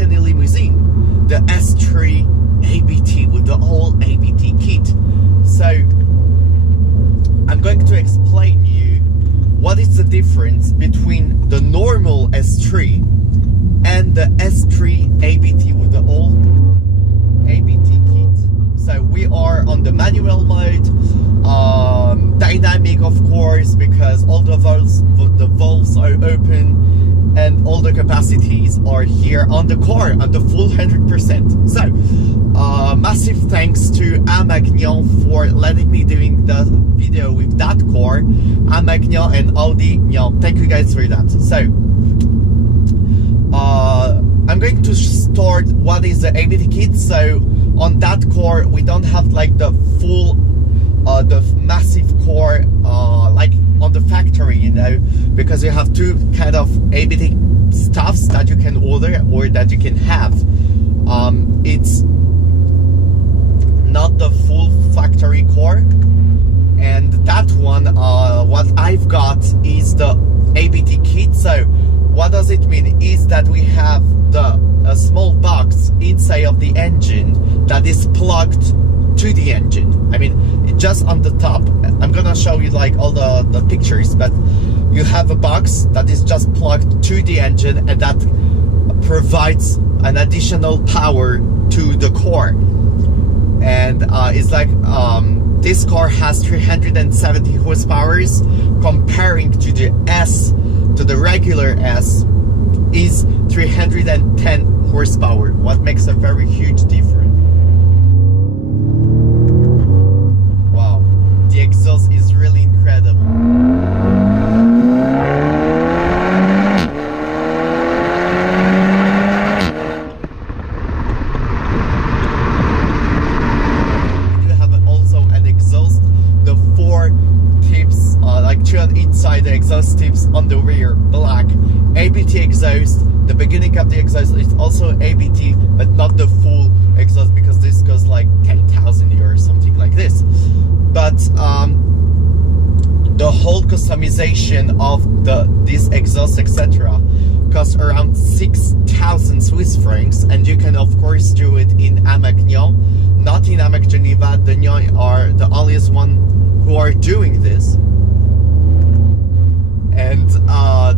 tiny limousine, the S3 ABT with the whole ABT kit. So I'm going to explain you what is the difference between the normal S3 and the S3 ABT with the whole ABT kit. So we are on the manual mode, dynamic of course, because all the valves are open and all the capacities are here on the car on the full 100%. So massive thanks to Audi Nyon for letting me doing the video with that car. Audi Nyon and Audi Nyon, thank you guys for that. So I'm going to start what is the ABT kit. So on that car we don't have like the full the massive core like on the factory, you know, because you have two kind of ABT stuffs that you can order or that you can have. It's not the full factory core, and that one what I've got is the ABT kit. So what does it mean is that we have a small box inside of the engine that is plugged to the engine. I mean, just on the top. I'm gonna show you like all the pictures, but you have a box that is just plugged to the engine, and that provides an additional power to the car. And it's like this car has 370 horsepower, comparing to the regular S is 310 horsepower, what makes a very huge difference. Wow, the exhaust is really incredible. You have also an exhaust, the four tips, like two on each side, the exhaust tips on the rear, black. ABT exhaust, the beginning of the exhaust is also ABT, but not the full exhaust, because this goes like 10,000 euros or something like this. But the whole customization of this exhaust, etc., costs around 6,000 Swiss francs, and you can of course do it in Audi Nyon, not in Audi Geneva. The Nyon are the only one who are doing this. And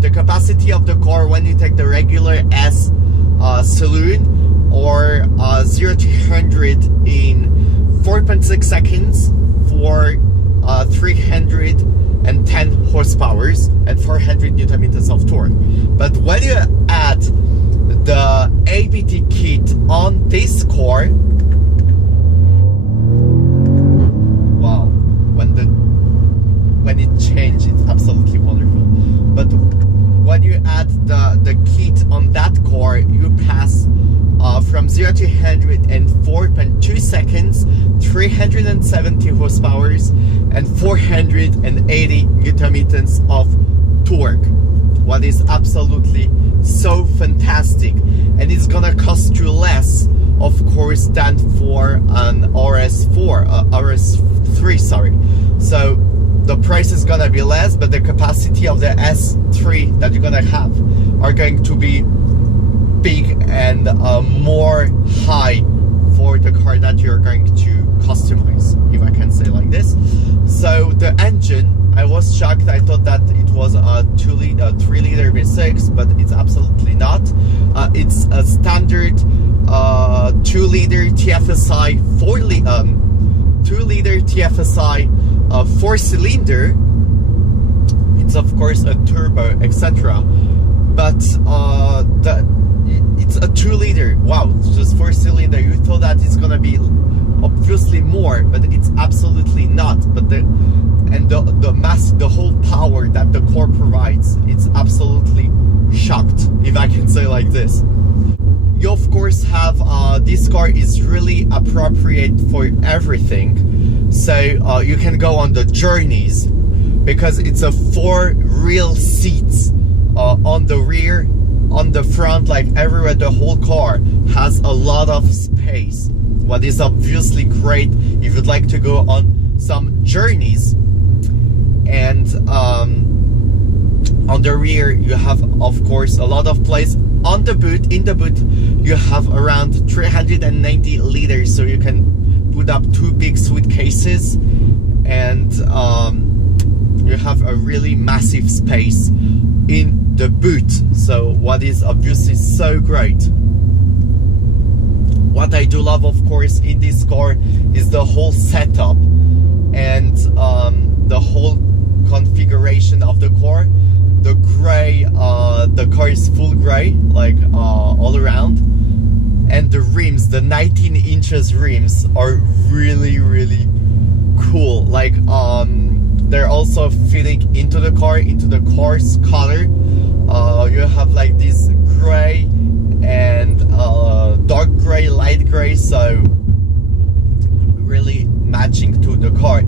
the capacity of the car when you take the regular S saloon or 0 to 100 in 4.6 seconds for 310 horsepower and 400 Newton meters of torque. But when you add the ABT kit on this car, wow, when it changes, it's absolutely wonderful. But when you add the kit on that car, you pass from 0 to 100 in 4.2 seconds, 370 horsepower and 480 Newton meters of torque, what is absolutely so fantastic. And it's gonna cost you less, of course, than for an RS3, sorry. So the price is gonna be less, but the capacity of the S3 that you're gonna have are going to be big and more high for the car that you're going to customize, if I can say like this. So the engine, I was shocked. I thought that it was a 3-liter V6, but it's absolutely not. It's a standard 2-liter TFSI 2-liter TFSI 4-cylinder. It's of course a turbo, etc. But it's a 2-liter. Wow, it's just 4-cylinder. You thought that it's gonna be obviously more, but it's absolutely not. But the whole power that the core provides, it's absolutely shocked, if I can say like this. You of course have this car is really appropriate for everything. So you can go on the journeys, because it's a 4 real seats on the rear, on the front, like everywhere. The whole car has a lot of space, what is obviously great if you'd like to go on some journeys. And on the rear you have of course a lot of place on the boot, in the boot, you have around 390 liters, so you can put up 2 big suitcases, and you have a really massive space in the boot, so what is obviously so great. What I do love, of course, in this car is the whole setup and the whole configuration of the car. The gray, the car is full gray, like all around, and the rims, the 19 inches rims, are really, really cool. Like they're also fitting into the car's color. You have like this gray and dark gray, light gray, so really matching to the car.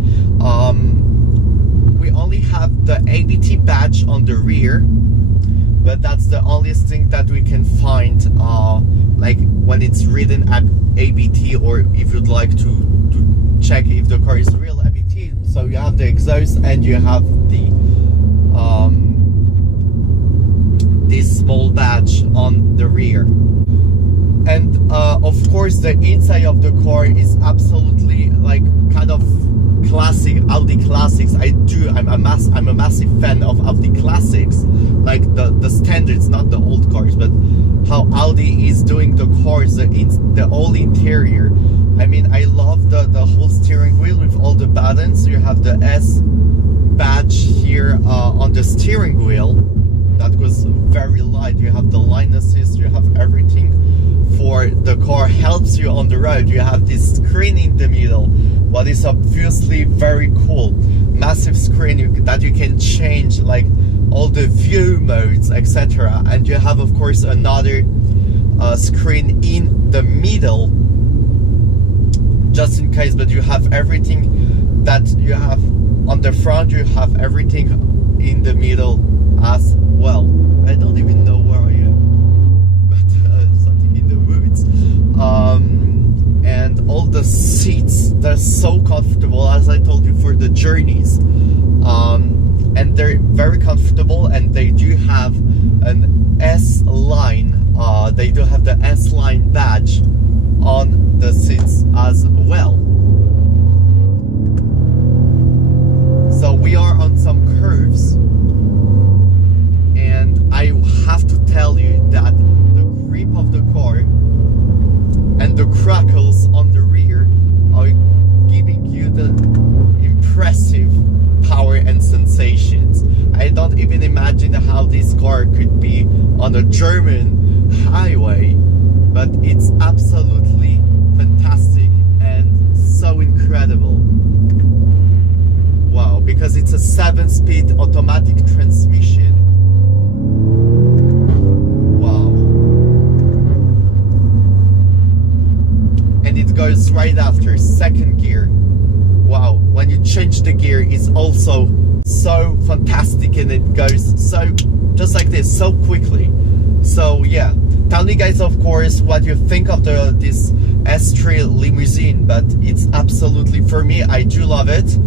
We only have the ABT badge on the rear, but that's the only thing that we can find like when it's written at ABT, or if you'd like to check if the car is real ABT. So you have the exhaust and you have the this small badge on the rear. And of course the inside of the car is absolutely like kind of classic Audi classics. I'm a massive fan of Audi classics, like the standards, not the old cars, but how Audi is doing the cars, the whole interior. I mean, I love the whole steering wheel with all the buttons. You have the S badge here on the steering wheel that goes very light. You have the line assist, you have everything for the car, helps you on the road. You have this screen in the middle, what is obviously very cool. Massive screen that you can change like all the view modes, etc. And you have, of course, another screen in the middle, just in case, but you have everything that you have on the front, you have everything in the middle as well. I don't even know where I am, but something in the woods. And all the seats, they're so comfortable, as I told you, for the journeys. And they're very comfortable, and they do have an S-line, they do have the S-line badge on the seats as well. So we are on some curves, and I have to tell you that the grip of the car and the crackles on the rear are giving you the impressive power and sensations. I don't even imagine how this car could be on a German highway, but it's absolutely fantastic and so incredible. Wow, because it's a 7-speed automatic transmission. Wow. And it goes right after second gear. Wow, when you change the gear, it's also so fantastic, and it goes so, just like this, so quickly. So yeah, tell me guys, of course, what you think of this S3 limousine, but it's absolutely, for me, I do love it.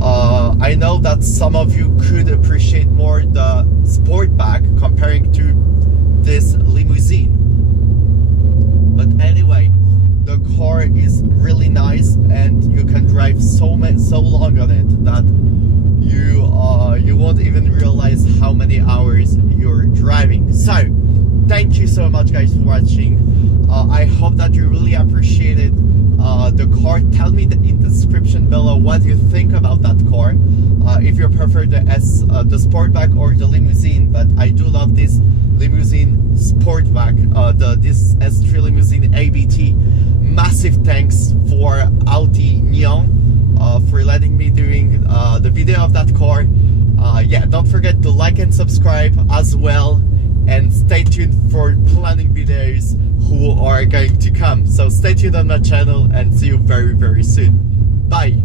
I know that some of you could appreciate more the Sportback comparing to this limousine, but anyway, the car is really nice, and you can drive so long on it that you won't even realize how many hours you're driving. So thank you so much guys for watching. I hope that you really appreciated the car. Tell me in the description below what you think about that car, if you prefer the Sportback or the limousine. But I do love this limousine Sportback, this S3 limousine ABT. Massive thanks for Audi Nyon for letting me doing the video of that car. Yeah, don't forget to like and subscribe as well, and stay tuned for planning videos who are going to come. So stay tuned on my channel, and see you very, very soon. Bye.